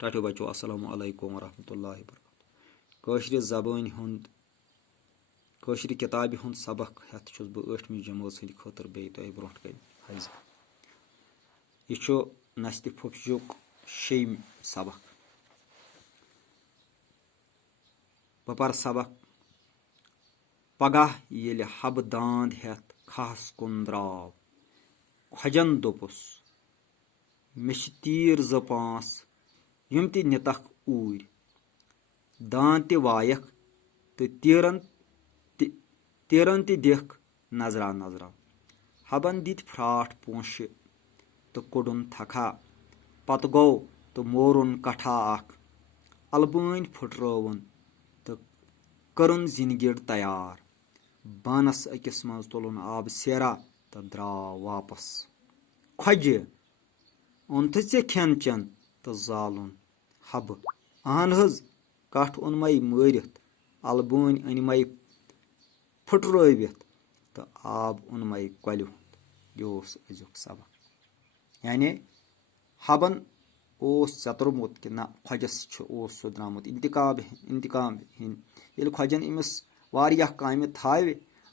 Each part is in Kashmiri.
ٹاٹھو بچو السلام علیکم ورحمۃ اللہ وبرکاتہ کٲشرِ زبٲنۍ ہُنٛد کٲشرِ کِتابہِ ہُنٛد سبق ہٮ۪تھ چھُس بہٕ 8مہِ جمٲژ ہٕنٛدِ خٲطرٕ بیٚیہِ تۄہہِ برونٛٹھ کَنہِ حٲضِر یہِ چھُ نستہِ پھوٚکھجُک 6مہِ سبق بہٕ پَرٕ سبق پگاہ ییٚلہِ حبہٕ داند ہٮ۪تھ کھہَس کُن درٛاو کھۄجن دوٚپُس مےٚ چھِ تیٖر 2-5 یِم تہِ نِتکھ اوٗرۍ داند تہِ وایَکھ تہٕ تیٖرن تہِ دِکھ نظرا نظرا حبن دِتۍ پھراٹھ پونٛسہٕ تہٕ کوٚڑُن تھکھا پتہٕ گوٚو تہٕ مورُن کٹھا اکھ البٲنۍ پھٕٹرٲوُن تہٕ کٔرٕن زِنہِ گِڈ تیار بانس أکِس منٛز تُلُن آبہٕ سیرا تہٕ درٛاو واپس کھۄجہِ اوٚنتھٕ ژےٚ کھٮ۪ن چٮ۪ن تہٕ زالُن حبہٕ اہن حظ کٹھ اوٚنمَے مٲرِتھ البٲنۍ أنمَے پھٕٹرٲوِتھ تہٕ آب اوٚنمَے کۄلہِ ہُنٛد یہِ اوس أزیُک سبق یعنی حبن اوس ژترومُت کہِ نہ کھۄجس اوس سُہ درٛامُت انتقام ہِنٛدۍ ییٚلہِ کھۄجن أمِس واریاہ کامہِ تھاوِ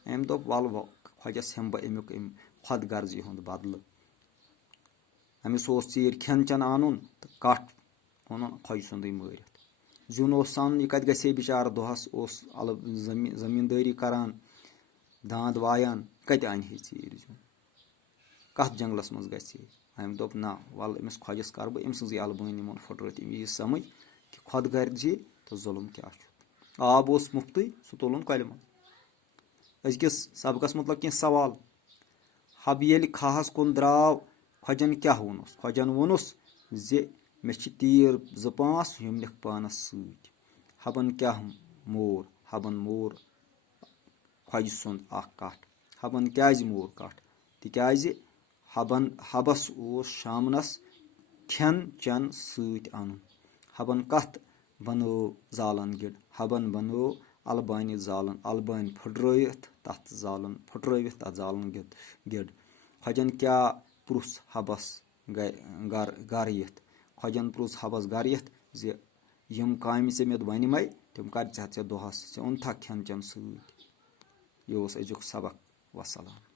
أمۍ دوٚپ وَلہٕ کھۄجس ہٮ۪مہٕ بہٕ امیُک خۄد غرضی ہُنٛد بدلہٕ أمِس اوس ژیٖرۍ کھٮ۪ن چٮ۪ن اَنُن تہٕ کٹھ اوٚنُن کھۄجہِ سُنٛدٕے مٲرِتھ زیُن اوس اَنُن یہِ کتہِ گژھِ ہے بِچارٕ دۄہس اوس زٔمیٖندٲری کران داند وایان کتہِ انہِ ہے ژیٖرۍ زیُن کتھ جنگلس منٛز گژھِ ہے أمۍ دوٚپ نہ وَلہٕ أمِس کھۄجس کرٕ بہٕ أمۍ سٕنٛزٕے البٲنۍ نِمون پھٕٹرٲوِتھ أمِس یی سمجھ کہِ خۄد غرضی تہٕ ظُلُم کیاہ چھُ آب اوس مُفتٕے سُہ تُلُن کۄلہِ منٛز أزکِس سبقس مُتلق کینٛہہ سوال حبہٕ ییٚلہِ کھہَس کُن درٛاو کھۄجن کیاہ ووٚنُس کھۄجن ووٚنُس زِ مےٚ چھِ تیٖر 2-5 یِم نِکھ پانس سۭتۍ حبن کیاہ مور حبن مور کھۄجہِ سُنٛد اکھ کٹھ حبن کیازِ مور کٹھ تِکیازِ حبس اوس شامنس کھٮ۪ن چٮ۪ن سۭتۍ اَنُن حبن کتھ بنٲو زالن گِڈ حبن بنٲو البانہِ زالن البانہِ پھٕٹرٲوِتھ تتھ زالن گِڈ کھۄجن کیاہ پرُژھ حبس گرٕ یِتھ کھۄجن پرُژھ حبس گرٕ یِتھ زِ یِم کامہِ ژےٚ مےٚ وَنِمَے تِم کر ژےٚ دۄہس ژےٚ اوٚنتھا کھٮ۪ن چٮ۪ن سۭتۍ یہِ اوس أزیُک سبق وسلام